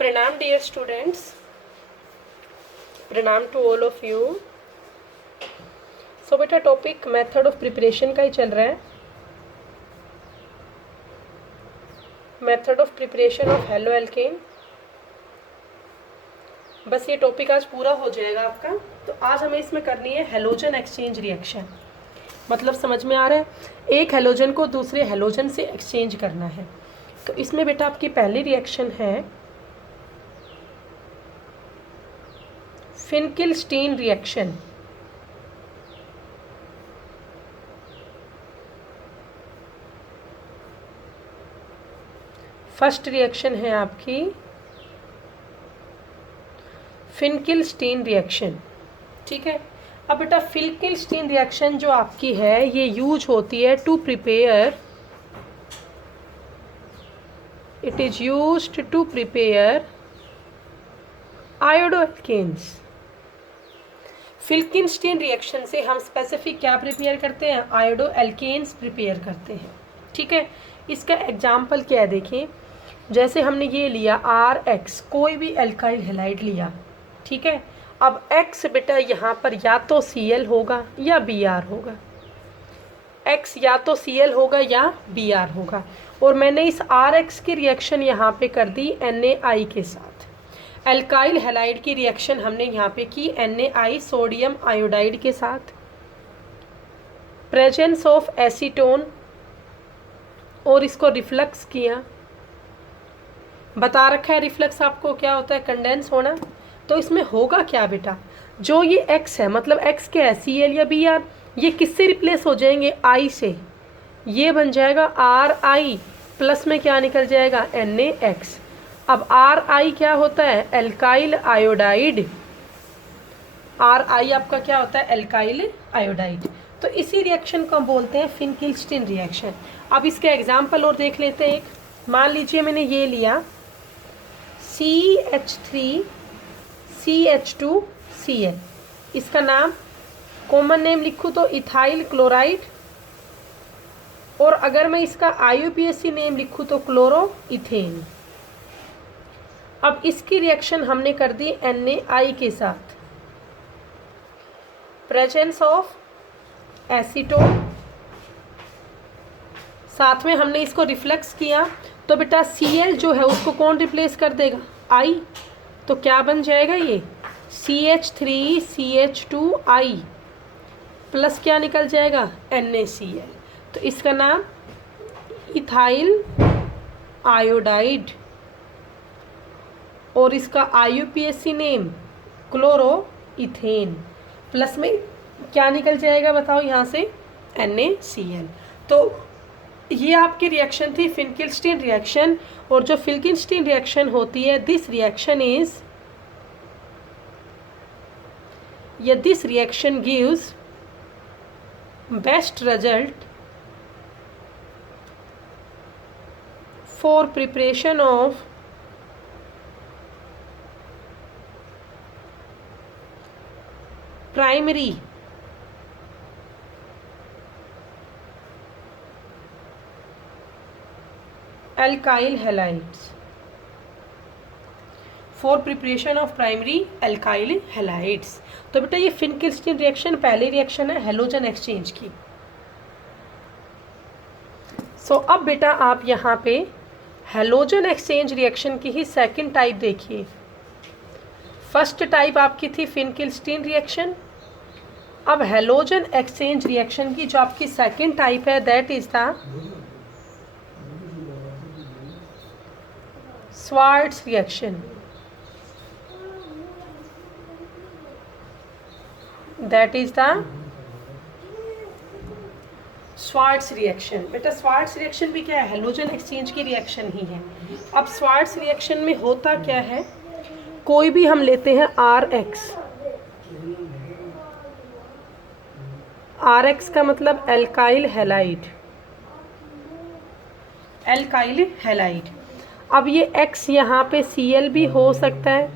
प्रणाम dear students, प्रणाम to all of you. सो बेटा टॉपिक मेथड ऑफ प्रिपरेशन का ही चल रहा है। Method of preparation of halo alkane. बस ये टॉपिक आज पूरा हो जाएगा आपका। तो आज हमें इसमें करनी है हेलोजन एक्सचेंज रिएक्शन। मतलब समझ में आ रहा है, एक हेलोजन को दूसरे हेलोजन से एक्सचेंज करना है। तो इसमें बेटा आपकी पहली रिएक्शन है फिनकिलस्टीन रिएक्शन। फर्स्ट रिएक्शन है आपकी फिनकिलस्टीन रिएक्शन। ठीक है। अब बेटा फिनकिलस्टीन रिएक्शन जो आपकी है ये यूज होती है to prepare, it is used to prepare iodoalkanes. Finkelstein reaction से हम स्पेसिफिक क्या प्रिपेयर करते हैं? आयोडोएल्केन्स प्रिपेयर करते हैं। ठीक है। इसका एग्जाम्पल क्या है देखें। जैसे हमने ये लिया RX, कोई भी एल्काइल हैलाइड लिया। ठीक है। अब X बेटा यहाँ पर या तो Cl होगा या Br होगा। X या तो Cl होगा या Br होगा। और मैंने इस RX की रिएक्शन यहाँ पे कर दी NaI के साथ। एल्काइल हैलाइड की रिएक्शन हमने यहाँ पे की NaI सोडियम आयोडाइड के साथ। प्रेजेंस ऑफ एसीटोन और इसको रिफ्लक्स किया। बता रखा है रिफ्लक्स आपको क्या होता है, कंडेंस होना। तो इसमें होगा क्या बेटा, जो ये X है मतलब X क्या है, Cl या Br, ये किससे रिप्लेस हो जाएंगे? I से। ये बन जाएगा Ri प्लस में क्या निकल जाएगा? NaX। अब Ri क्या होता है? Alkyl iodide. Ri आपका क्या होता है? Alkyl iodide. तो इसी रिएक्शन को हम बोलते हैं फिनकिलस्टीन रिएक्शन। अब इसके एग्जाम्पल और देख लेते हैं। एक मान लीजिए मैंने ये लिया CH3 CH2Cl, इसका नाम कॉमन नेम लिखूँ तो इथाइल क्लोराइड, और अगर मैं इसका IUPAC नेम लिखूँ तो क्लोरो इथेन। अब इसकी रिएक्शन हमने कर दी NaI के साथ। प्रेजेंस ऑफ एसीटोन, साथ में हमने इसको रिफ्लेक्स किया। तो बेटा Cl जो है उसको कौन रिप्लेस कर देगा? I। तो क्या बन जाएगा ये? CH3CH2I प्लस क्या निकल जाएगा? NaCl। तो इसका नाम इथाइल आयोडाइड और इसका IUPAC name chloro ethane. Plus में क्या निकल जाएगा बताओ यहाँ से? NaCl। तो ये आपकी रिएक्शन थी फिनकिलस्टीन रिएक्शन। और जो फिनकिलस्टीन रिएक्शन होती है, दिस रिएक्शन इज, या this reaction gives best result for preparation of primary alkyl halides, for preparation of primary alkyl halides। तो बेटा ये फिनकिलस्टीन रिएक्शन पहली रिएक्शन है हेलोजन एक्सचेंज की। सो अब बेटा आप यहाँ पे हेलोजन एक्सचेंज रिएक्शन की ही सेकंड टाइप देखिए। फर्स्ट टाइप आपकी थी फिनकिलस्टीन रिएक्शन। अब हेलोजन एक्सचेंज रिएक्शन की जो आपकी सेकंड टाइप है that is the Swarts reaction. That is the Swarts reaction. बेटा स्वार्ट्स रिएक्शन भी क्या है? हेलोजन एक्सचेंज की रिएक्शन ही है। अब स्वार्ट्स रिएक्शन में होता क्या है, कोई भी हम लेते हैं RX का मतलब एल्काइल हैलाइड, एल्काइल हैलाइड। अब ये X यहाँ पे Cl भी हो सकता है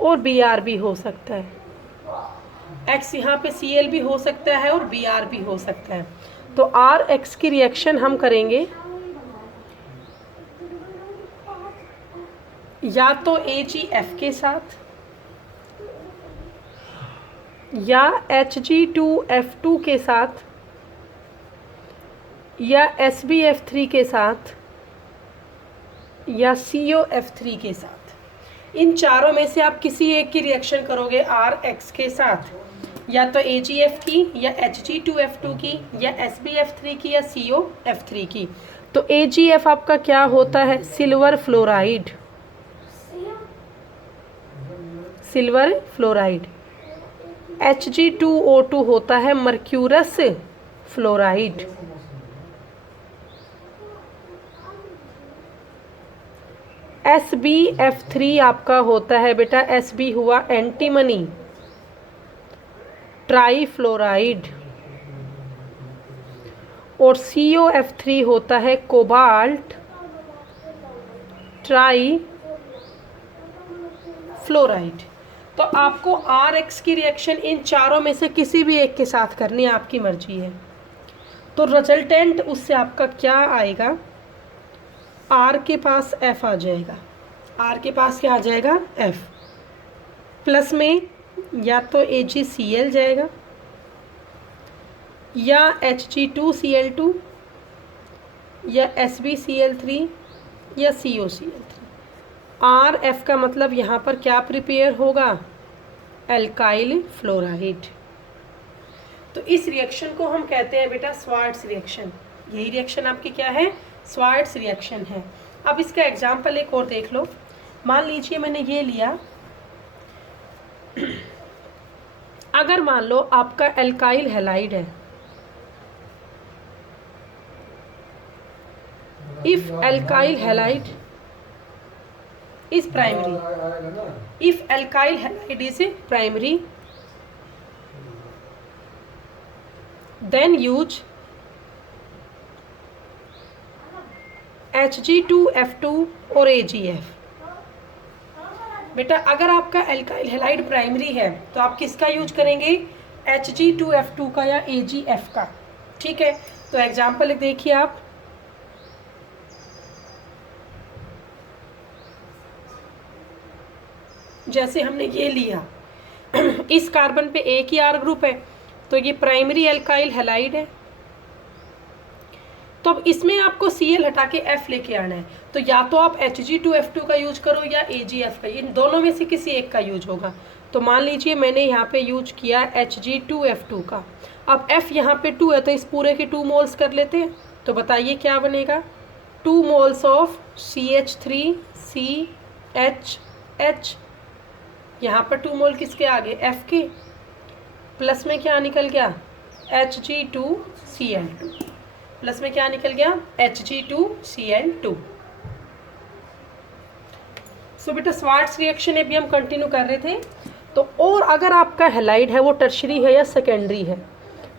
और Br भी हो सकता है। X यहाँ पे Cl भी हो सकता है और Br भी हो सकता है। तो RX की रिएक्शन हम करेंगे या तो AgF के साथ, या Hg2F2 के साथ, या SbF3 के साथ, या COF3 के साथ। इन चारों में से आप किसी एक की रिएक्शन करोगे RX के साथ, या तो AgF की, या Hg2F2 की, या SbF3 की, या COF3 की। तो AgF आपका क्या होता है? Silver fluoride, silver fluoride. Hg2O2 होता है मर्क्यूरस फ्लोराइड। SbF3 आपका होता है बेटा, Sb हुआ एंटीमनी ट्राईफ्लोराइड, और COF3 होता है कोबाल्ट ट्राई फ्लोराइड। तो आपको RX की रिएक्शन इन चारों में से किसी भी एक के साथ करनी है, आपकी मर्जी है। तो रिजल्टेंट उससे आपका क्या आएगा? R के पास F आ जाएगा, R के पास क्या आ जाएगा? F। प्लस में या तो AgCl जाएगा, या Hg2Cl2, या SbCl3, या COCl3। RF का मतलब यहाँ पर क्या प्रिपेयर होगा? Alkyl fluoride. तो इस रिएक्शन को हम कहते हैं बेटा स्वार्ट्स रिएक्शन। यही रिएक्शन आपकी क्या है? स्वार्ट्स रिएक्शन है। अब इसका एग्जाम्पल एक और देख लो। मान लीजिए मैंने ये लिया, अगर मान लो आपका एल्काइल हैलाइड है, if alkyl halide is primary, if alkyl halide is primary, then use Hg2F2 और AgF। बेटा अगर आपका एल्काइल हैलाइड प्राइमरी है तो आप किसका यूज करेंगे? Hg2F2 का या AgF का। ठीक है, तो एग्जाम्पल देखिए आप, जैसे हमने ये लिया, इस कार्बन पे एक ही R ग्रुप है, तो ये प्राइमरी एल्काइल हैलाइड है। तो अब इसमें आपको Cl हटा के F लेके आना है, तो या तो आप Hg2F2 का यूज करो या AgF का, इन दोनों में से किसी एक का यूज होगा। तो मान लीजिए मैंने यहाँ पे यूज किया Hg2F2 का। अब F यहाँ पे 2 है, तो इस पूरे के 2 मोल्स कर लेते हैं। तो बताइए क्या बनेगा? 2 मोल्स ऑफ CH3CHH। यहाँ पर 2 मोल किसके आगे? F के। प्लस में क्या निकल गया? Hg2Cl2। प्लस में क्या निकल गया? Hg2Cl2। सो बेटा स्वार्ट्स रिएक्शन अभी हम कंटिन्यू कर रहे थे। तो और अगर आपका हैलाइड है वो टर्शरी है या सेकेंडरी है,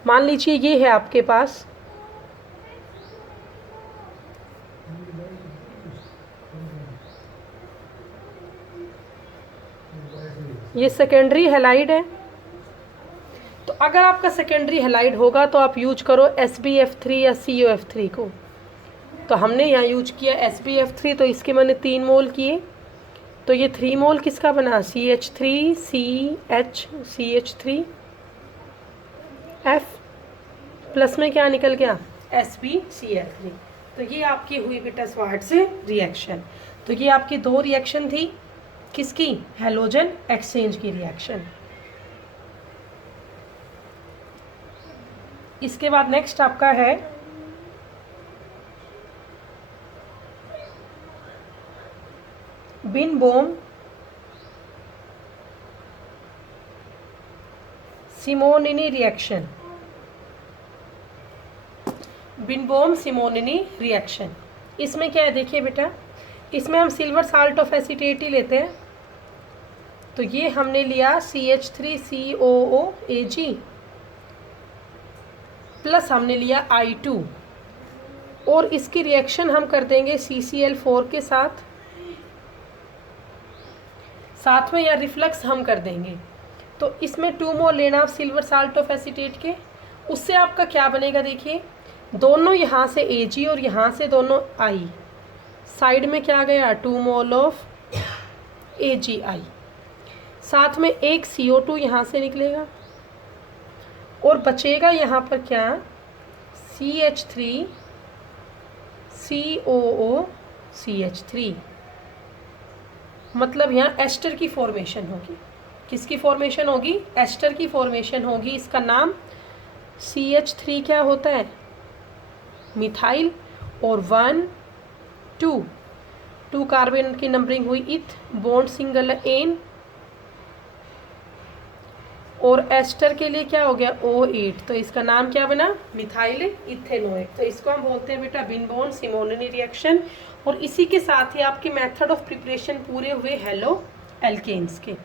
मान लीजिए ये है आपके पास, ये सेकेंडरी हैलाइड है। तो अगर आपका सेकेंडरी हैलाइड होगा तो आप यूज करो SbF3 या COF3 को। तो हमने यहाँ यूज किया SbF3, तो इसके मैंने 3 मोल किए, तो ये 3 मोल किसका बना? CH3CH3F। प्लस में क्या निकल गया? SbCl3। तो ये आपकी हुई बेटा स्वार्ट्स रिएक्शन। तो ये आपकी 2 रिएक्शन थी, किसकी? हैलोजन एक्सचेंज की रिएक्शन। इसके बाद नेक्स्ट आपका है बिन-बोम सिमोनिनी रिएक्शन। बिन-बोम सिमोनिनी रिएक्शन, इसमें क्या है देखिए बेटा, इसमें हम सिल्वर साल्ट ऑफ एसीटेट ही लेते हैं। तो ये हमने लिया CH3COOAg प्लस हमने लिया I2, और इसकी रिएक्शन हम कर देंगे CCl4 के साथ में, या रिफ्लक्स हम कर देंगे। तो इसमें 2 मोल लेना आप सिल्वर साल्ट ऑफ एसीटेट के। उससे आपका क्या बनेगा देखिए, दोनों यहाँ से Ag और यहाँ से दोनों I, साइड में क्या गया? 2 मोल ऑफ AgI। साथ में एक CO2 यहाँ से निकलेगा और बचेगा यहाँ पर क्या, CH3 COO CH3। मतलब यहाँ एस्टर की फॉर्मेशन होगी। किसकी फॉर्मेशन होगी, एस्टर की फॉर्मेशन होगी। इसका नाम CH3 क्या होता है, मिथाइल, और 1 2 कार्बन की नंबरिंग हुई इथ, बॉन्ड सिंगल एन, और एस्टर के लिए क्या हो गया O8, तो इसका नाम क्या बना, मिथाइल इथेनोएट। तो इसको हम बोलते हैं बेटा विन बॉन्ड सिमोनिनी रिएक्शन। और इसी के साथ ही आपके मेथड ऑफ प्रिपरेशन पूरे हुए हेलो एल्केन्स के।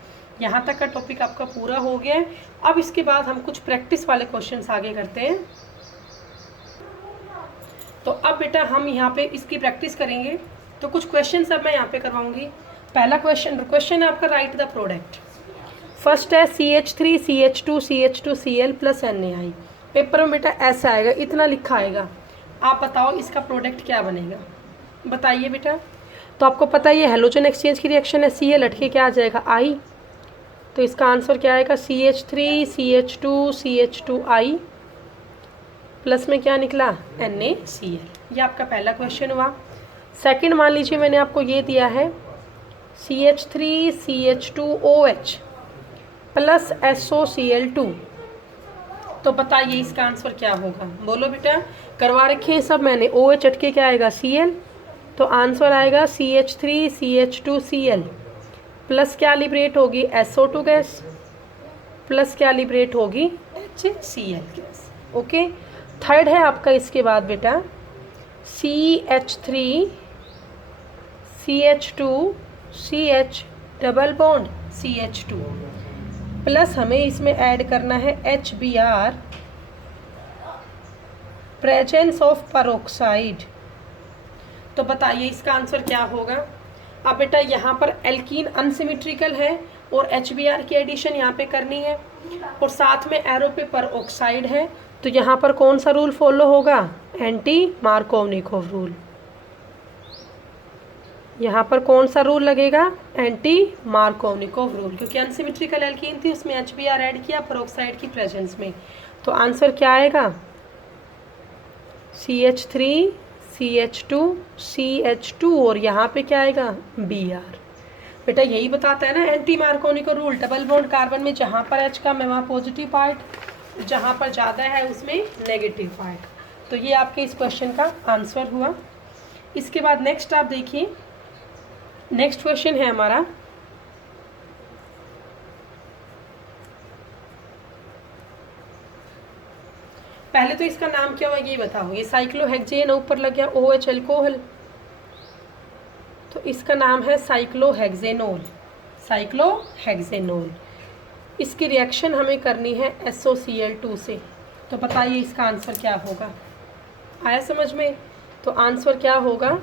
यहाँ तक का टॉपिक आपका पूरा हो गया है। अब इसके बाद हम कुछ प्रैक्टिस वाले क्वेश्चंस आगे करते हैं। तो अब बेटा हम यहाँ पे इसकी प्रैक्टिस करेंगे। तो कुछ क्वेश्चन अब मैं यहाँ पे करवाऊंगी। पहला क्वेश्चन है आपका, राइट द प्रोडक्ट। फर्स्ट है CH3 CH2 CH2 Cl plus NaI। Paper में बेटा ऐसा आएगा, इतना लिखा आएगा। आप बताओ इसका प्रोडक्ट क्या बनेगा, बताइए बेटा। तो आपको पता है ये हेलोजन एक्सचेंज की रिएक्शन है, Cl हट के क्या आ जाएगा I। तो इसका आंसर क्या आएगा, CH3 CH2 CH2I प्लस में क्या निकला, NaCl। ये आपका पहला क्वेश्चन हुआ। सेकंड मान लीजिए मैंने आपको ये दिया है CH3 CH2OH प्लस SOCl2। तो बताइए इसका आंसर क्या होगा, बोलो बेटा। करवा रखे हैं सब मैंने। OH हट के क्या आएगा, Cl। तो आंसर आएगा CH3 CH2Cl प्लस क्या लिबरेट होगी, SO2 गैस, प्लस क्या लिबरेट होगी, HCl गैस। ओके। थर्ड है आपका इसके बाद बेटा CH3 CH2 CH double bond CH2 plus हमें इसमें ऐड करना है HBr, प्रेजेंस ऑफ पेरोक्साइड। तो बताइए इसका आंसर क्या होगा। अब बेटा यहाँ पर एल्कीन अनसिमेट्रिकल है और HBr की एडिशन यहाँ पे करनी है, और साथ में एरो पे पेरोक्साइड है। तो यहाँ पर कौन सा रूल फॉलो होगा, एंटी मार्कोवनिकोव रूल। यहाँ पर कौन सा रूल लगेगा, एंटी मार्कोवनिकोव रूल, क्योंकि अनसिमेट्रिकल एल्कीन थी, उसमें HBr ऐड किया पेरोक्साइड की प्रेजेंस में। तो आंसर क्या आएगा, CH3 CH2 CH2 और यहाँ पे क्या आएगा, Br। बेटा यही बताता है ना anti Markovnikov rule, double bond carbon में जहाँ पर H कम है वहाँ पॉजिटिव पार्ट, जहाँ पर ज़्यादा है उसमें नेगेटिव पार्ट। तो ये आपके इस क्वेश्चन का आंसर हुआ। इसके बाद नेक्स्ट आप देखिए, नेक्स्ट क्वेश्चन है हमारा पहले तो इसका नाम क्या हुआ ये बताओ। ये साइक्लोहेक्सेन ऊपर लग गया OH अल्कोहल, तो इसका नाम है साइक्लोहेक्सेनोल। साइक्लोहेक्सेनोल इसकी रिएक्शन हमें करनी है SOCl2 से। तो बताइए इसका आंसर क्या होगा, आया समझ में। तो आंसर क्या होगा,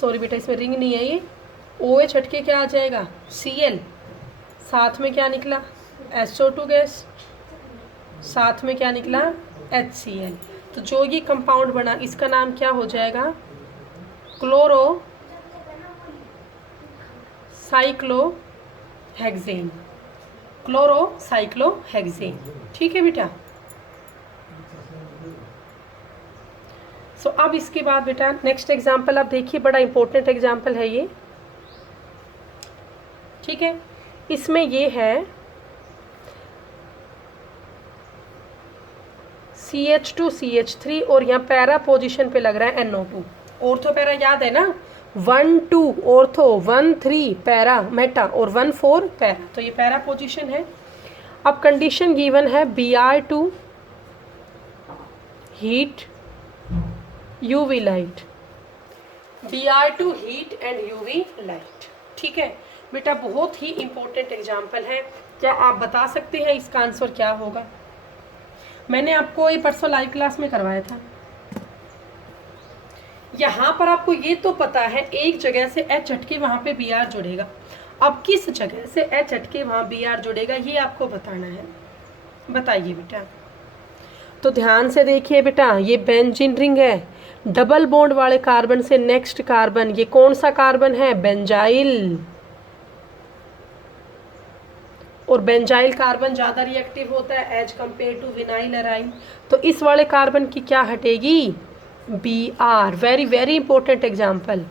सॉरी बेटा इसमें रिंग नहीं है, ये OH हट के क्या आ जाएगा, Cl, साथ में क्या निकला SO2 गैस, साथ में क्या निकला HCl। तो जो ये कंपाउंड बना इसका नाम क्या हो जाएगा, क्लोरो साइक्लोहेक्सेन। क्लोरो साइक्लोहेक्सेन, ठीक है बेटा। सो अब इसके बाद बेटा नेक्स्ट एग्जाम्पल आप देखिए, बड़ा इंपॉर्टेंट एग्जाम्पल है ये, ठीक है। इसमें ये है CH2 CH3 और यहाँ पैरा पोजीशन पे लग रहा है NO2। ऑर्थो पैरा याद है ना, 1 2 ऑर्थो, 1 3 पैरा मेटा और 1 4 पैरा, तो ये पैरा पोजीशन है। अब कंडीशन गिवन है Br2 heat UV light, Br2 heat and UV light, ठीक है बेटा। बहुत ही इंपॉर्टेंट एग्जाम्पल है। क्या आप बता सकते हैं इसका आंसर क्या होगा। मैंने आपको ये परसों लाइव क्लास में करवाया था। यहाँ पर आपको ये तो पता है एक जगह से H हटके वहाँ पे Br जुड़ेगा, अब किस जगह से H हटके वहाँ Br जुड़ेगा ये आपको बताना है। बताइए बेटा। तो ध्यान से देखिए बेटा, ये बेंजीन रिंग है, डबल बॉन्ड वाले कार्बन से नेक्स्ट कार्बन, ये कौन सा कार्बन है? बेंजाइल। और बेंजाइल कार्बन ज़्यादा रिएक्टिव होता है एज कंपेयर टू विनाइल एराइन। तो इस वाले कार्बन की क्या हटेगी? Br। Very very important example.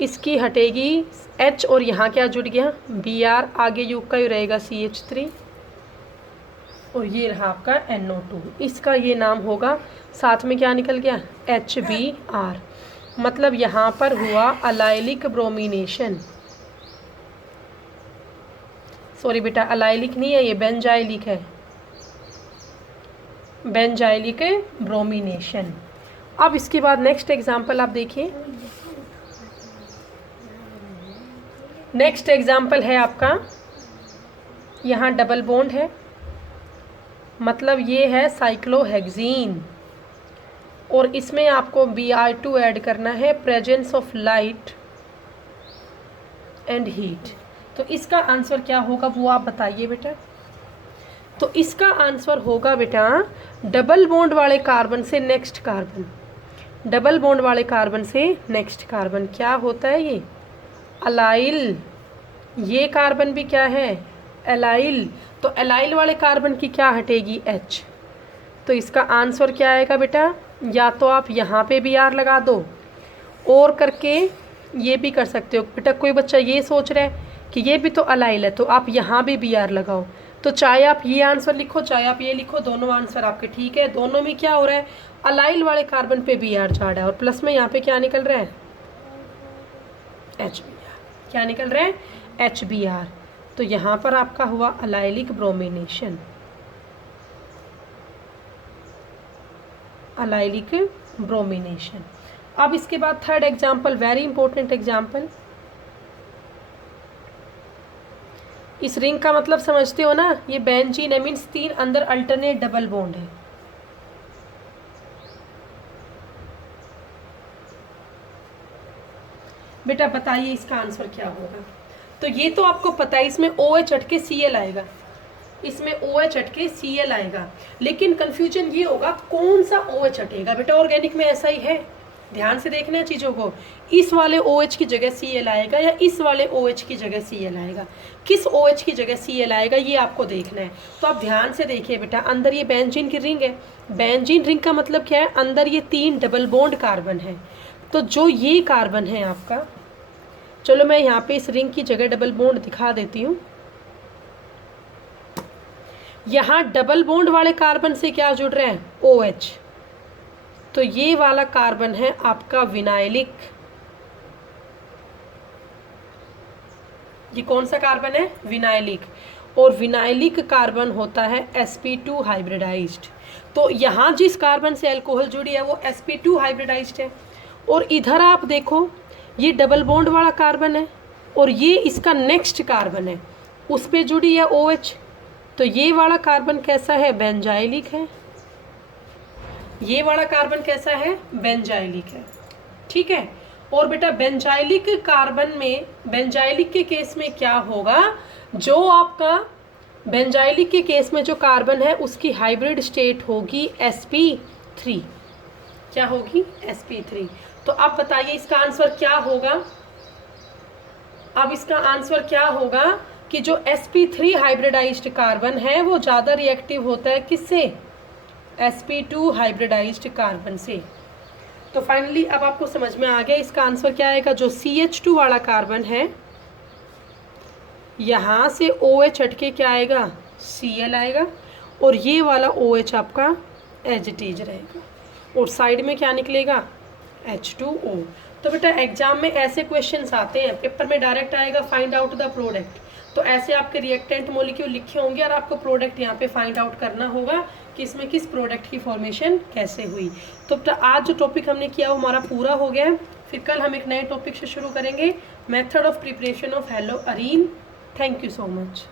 इसकी हटेगी H और यहाँ क्या जुड़ गया? Br। आगे युग का ही रहेगा CH3 और ये रहा आपका NO2। इसका ये नाम होगा, साथ में क्या निकल गया? HBr। मतलब यहाँ पर हुआ अलाइलिक ब्रोमिनेशन। सॉरी बेटा, अलाइलिक नहीं है, ये बेंजाइलिक है, बेंजाइलिक ब्रोमिनेशन। अब इसके बाद नेक्स्ट एग्जाम्पल आप देखिए। नेक्स्ट एग्जाम्पल है आपका, यहाँ डबल बॉन्ड है, मतलब ये है साइक्लोहेक्सीन और इसमें आपको Br2 ऐड करना है, presence of light and heat. तो इसका आंसर क्या होगा वो आप बताइए बेटा। तो इसका आंसर होगा बेटा डबल बॉन्ड वाले कार्बन से नेक्स्ट कार्बन, डबल बॉन्ड वाले कार्बन से नेक्स्ट कार्बन क्या होता है? ये अलाइल। ये कार्बन भी क्या है? एलाइल। तो एलाइल वाले कार्बन की क्या हटेगी? H। तो इसका आंसर क्या आएगा बेटा? या तो आप यहाँ पे Br लगा दो और करके ये भी कर सकते हो बेटा। कोई बच्चा ये सोच रहा है कि ये भी तो अलाइल है, तो आप यहाँ भी Br लगाओ। तो चाहे आप ये आंसर लिखो चाहे आप ये लिखो, दोनों आंसर आपके ठीक है। दोनों में क्या हो रहा है? अलाइल वाले कार्बन पे Br जा रहा है और प्लस में यहाँ पे क्या निकल रहा है? HBr। क्या निकल रहा है? HBr। तो यहाँ पर आपका हुआ अलाइलिक ब्रोमिनेशन, अलाइलिक ब्रोमिनेशन। अब इसके बाद third example, very important example. इस रिंग का मतलब समझते हो ना? ये बेंजीन है, मीन्स 3 अंदर अल्टरनेट डबल बॉन्ड है। बेटा बताइए इसका आंसर क्या होगा? तो ये तो आपको पता है, इसमें OH हट के Cl आएगा, इसमें OH हट के Cl आएगा, लेकिन कंफ्यूजन ये होगा कौन सा OH हटेगा। बेटा ऑर्गेनिक में ऐसा ही है, ध्यान से देखना है चीज़ों को। इस वाले OH की जगह Cl आएगा या इस वाले OH की जगह Cl आएगा? किस OH की जगह Cl आएगा ये आपको देखना है। तो आप ध्यान से देखिए बेटा, अंदर ये बेंजीन की रिंग है। बेंजीन रिंग का मतलब क्या है? अंदर ये 3 डबल बॉन्ड कार्बन है। तो जो ये कार्बन है आपका, चलो मैं यहाँ पे इस रिंग की जगह डबल बॉन्ड दिखा देती हूँ। यहाँ डबल बॉन्ड वाले कार्बन से क्या जुड़ रहा है? OH। तो ये वाला कार्बन है आपका विनाइलिक। ये कौन सा कार्बन है? विनाइलिक। और विनाइलिक कार्बन होता है sp2 हाइब्रिडाइज्ड। तो यहाँ जिस कार्बन से अल्कोहल जुड़ी है वो sp2 हाइब्रिडाइज्ड है। और इधर आप देखो, ये डबल बॉन्ड वाला कार्बन है और ये इसका नेक्स्ट कार्बन है, उस पे जुड़ी है OH। तो ये वाला कार्बन कैसा है? बेंजाइलिक है। ये वाला कार्बन कैसा है? बेंजाइलिक है। ठीक है। और बेटा बेंजाइलिक कार्बन में, बेंजाइलिक के केस में क्या होगा? जो आपका बेंजाइलिक के केस में जो कार्बन है उसकी हाइब्रिड स्टेट होगी sp3। क्या होगी? sp3। तो अब बताइए इसका आंसर क्या होगा? अब इसका आंसर क्या होगा कि जो sp3 हाइब्रिडाइज्ड कार्बन है वो ज़्यादा रिएक्टिव होता है किससे? sp2 हाइब्रिडाइज्ड कार्बन से। तो फाइनली अब आपको समझ में आ गया इसका आंसर क्या आएगा। जो CH2 वाला कार्बन है यहाँ से OH हट के क्या आएगा? Cl आएगा और ये वाला OH आपका एज इट इज रहेगा और साइड में क्या निकलेगा? H2O। तो बेटा एग्जाम में ऐसे क्वेश्चंस आते हैं, पेपर में डायरेक्ट आएगा फाइंड आउट द प्रोडक्ट। तो ऐसे आपके रिएक्टेंट मॉलिक्यूल लिखे होंगे और आपको प्रोडक्ट यहाँ पे फाइंड आउट करना होगा कि इसमें किस प्रोडक्ट की फॉर्मेशन कैसे हुई। तो बेटा आज जो टॉपिक हमने किया वो हमारा पूरा हो गया। फिर कल हम एक नए टॉपिक से शुरू करेंगे, method of preparation of hello Areen. Thank you so much.